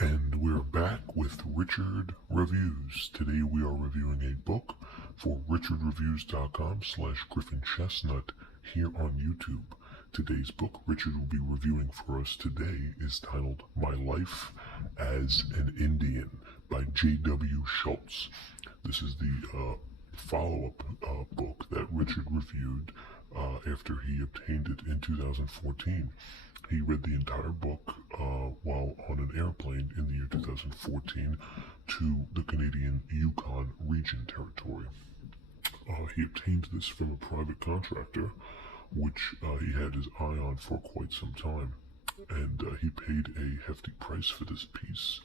And we're back with Richard Reviews. Today we are reviewing a book for richardreviews.com/GriffinChestnut here on YouTube. Today's book Richard will be reviewing for us today is titled My Life as an Indian by J.W. Schultz. This is the follow-up book that Richard reviewed after he obtained it in 2014. He read the entire book while on an airplane in the year 2014 to the Canadian Yukon Region territory. He obtained this from a private contractor, which he had his eye on for quite some time, and he paid a hefty price for this piece,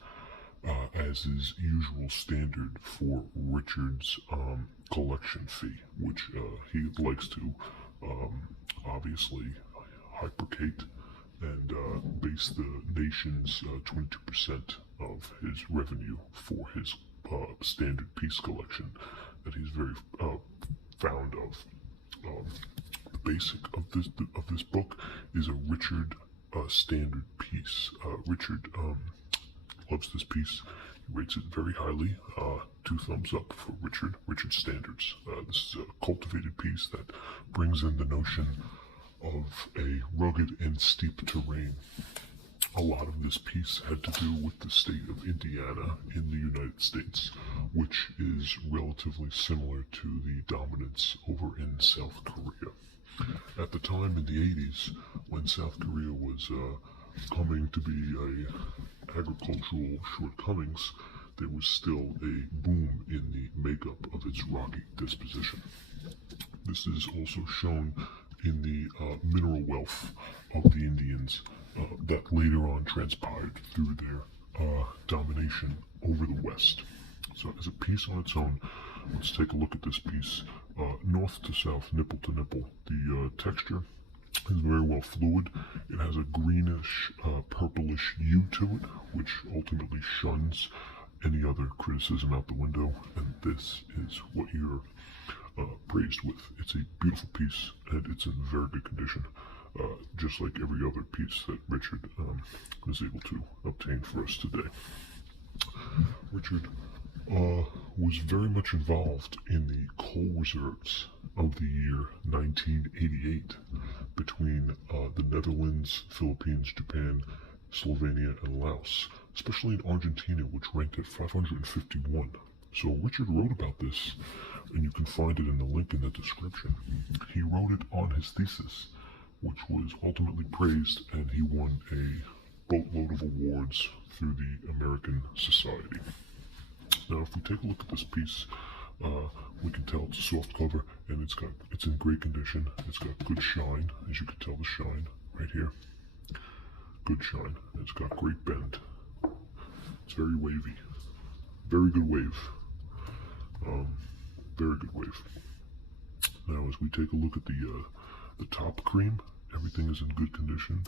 as is usual standard for Richard's collection fee, which he likes to obviously hypercate and base the nation's 22% of his revenue for his standard piece collection that he's very fond of. The basic of this book is a Richard standard piece. Richard loves this piece. He rates it very highly. 2 thumbs up for Richard standards. This is a cultivated piece that brings in the notion of a rugged and steep terrain. A lot of this piece had to do with the state of Indiana in the United States, which is relatively similar to the dominance over in South Korea. At the time in the 80s, when South Korea was coming to be a agricultural shortcomings, there was still a boom in the makeup of its rocky disposition. This is also shown in the mineral wealth of the Indians that later on transpired through their domination over the West. So as a piece on its own, let's take a look at this piece. North to south, nipple to nipple. The texture is very well fluid. It has a greenish, purplish hue to it, which ultimately shuns any other criticism out the window, and this is what you're praised with. It's a beautiful piece, and it's in very good condition, just like every other piece that Richard was able to obtain for us today. Richard was very much involved in the coal reserves of the year 1988 between the Netherlands, Philippines, Japan, Slovenia, and Laos, especially in Argentina, which ranked at 551. So Richard wrote about this, and you can find it in the link in the description. He wrote it on his thesis, which was ultimately praised, and he won a boatload of awards through the American Society. Now, if we take a look at this piece, we can tell it's a soft cover, and it's in great condition. It's got good shine, as you can tell the shine right here. Good shine. It's got great bend. It's very wavy. Very good wave. Very good wave. Now, as we take a look at the top cream, everything is in good condition,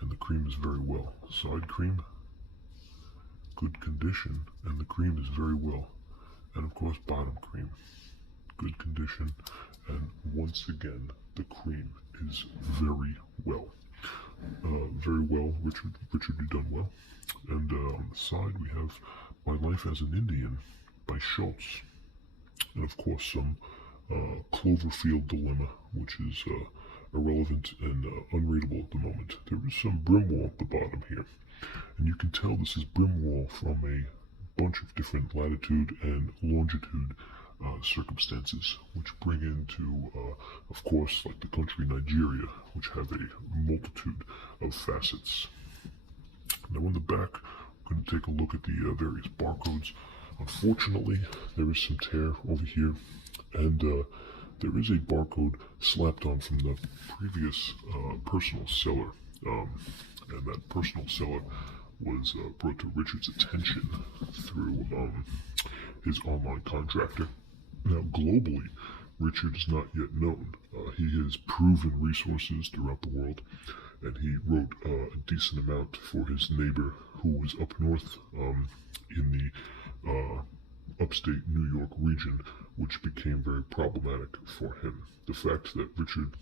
and the cream is very well. Side cream, good condition, and the cream is very well. And of course, bottom cream, good condition, and once again, the cream is very well. Very well, Richard, you've done well. And on the side, we have My Life as an Indian by Schultz. And of course, some Cloverfield dilemma, which is irrelevant and unreadable at the moment. There is some brim wall at the bottom here, and you can tell this is brim wall from a bunch of different latitude and longitude circumstances, which bring into, of course, like the country Nigeria, which have a multitude of facets. Now on the back, we're going to take a look at the various barcodes. Unfortunately, there is some tear over here, and there is a barcode slapped on from the previous personal seller, and that personal seller was brought to Richard's attention through his online contractor. Now, globally, Richard is not yet known. He has proven resources throughout the world, and he wrote a decent amount for his neighbor who was up north in the upstate New York region, which became very problematic for him. The fact that Richard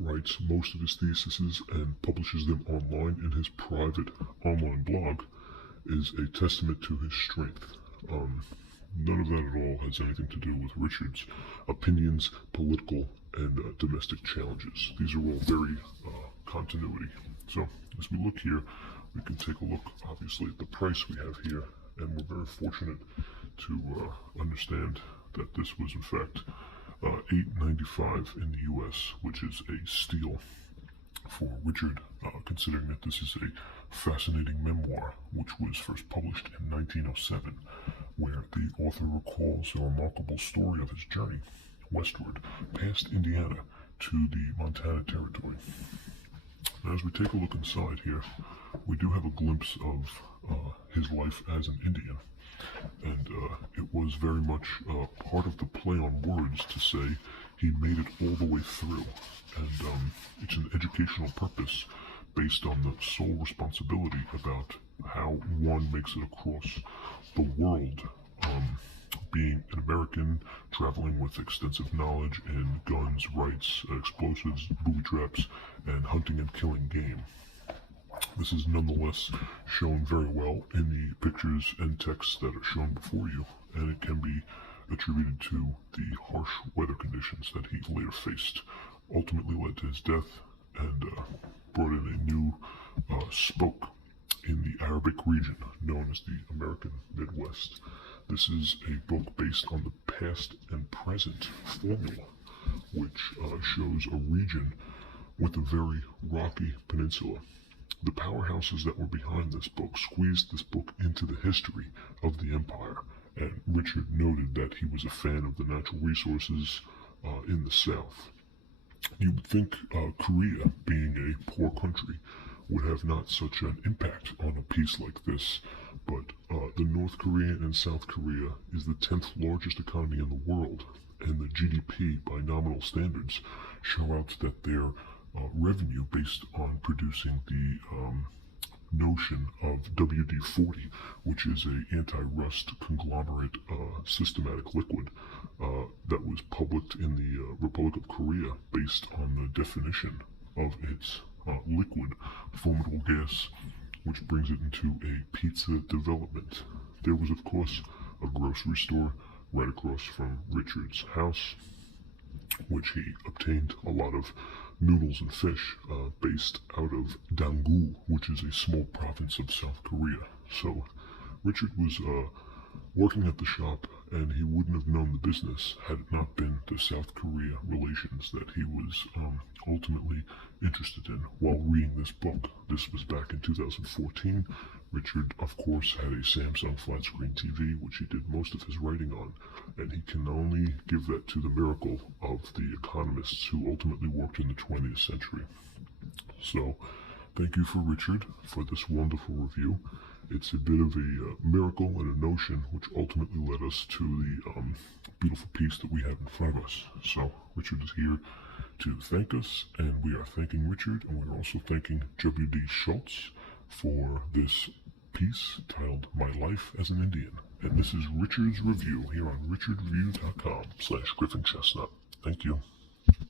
writes most of his theses and publishes them online in his private online blog is a testament to his strength. None of that at all has anything to do with Richard's opinions, political, and domestic challenges. These are all very continuity. So as we look here, we can take a look, obviously, at the price we have here, and we're very fortunate to understand that this was, in fact, $8.95 in the U.S., which is a steal for Richard, considering that this is a fascinating memoir, which was first published in 1907, where the author recalls a remarkable story of his journey westward, past Indiana, to the Montana Territory. Now, as we take a look inside here, we do have a glimpse of his life as an Indian, and it was very much part of the play on words to say he made it all the way through, and it's an educational purpose based on the sole responsibility about how one makes it across the world, being an American, traveling with extensive knowledge in guns, rights, explosives, booby traps, and hunting and killing game. This is nonetheless shown very well in the pictures and texts that are shown before you, and it can be attributed to the harsh weather conditions that he later faced, ultimately led to his death, and brought in a new spoke in the Arabic region known as the American Midwest. This is a book based on the past and present formula, which shows a region with a very rocky peninsula. The powerhouses that were behind this book squeezed this book into the history of the empire, and Richard noted that he was a fan of the natural resources in the South. You would think Korea, being a poor country, would have not such an impact on a piece like this, but the North Korea and South Korea is the 10th largest economy in the world, and the GDP by nominal standards show out that their revenue based on producing the notion of WD-40, which is an anti-rust conglomerate systematic liquid that was published in the Republic of Korea based on the definition of its liquid formidable gas, which brings it into a pizza development. There was, of course, a grocery store right across from Richard's house, which he obtained a lot of noodles and fish based out of Danggu, which is a small province of South Korea. So Richard was working at the shop, and he wouldn't have known the business had it not been the South Korea relations that he was ultimately interested in while reading this book. This was back in 2014. Richard, of course, had a Samsung flat screen TV, which he did most of his writing on, and he can only give that to the miracle of the economists who ultimately worked in the 20th century. So, thank you for Richard for this wonderful review. It's a bit of a miracle and a notion which ultimately led us to the beautiful piece that we have in front of us. So, Richard is here to thank us, and we are thanking Richard, and we're also thanking W.D. Schultz for this piece titled My Life as an Indian. And this is Richard's review here on richardreview.com/GriffinChestnut. Thank you.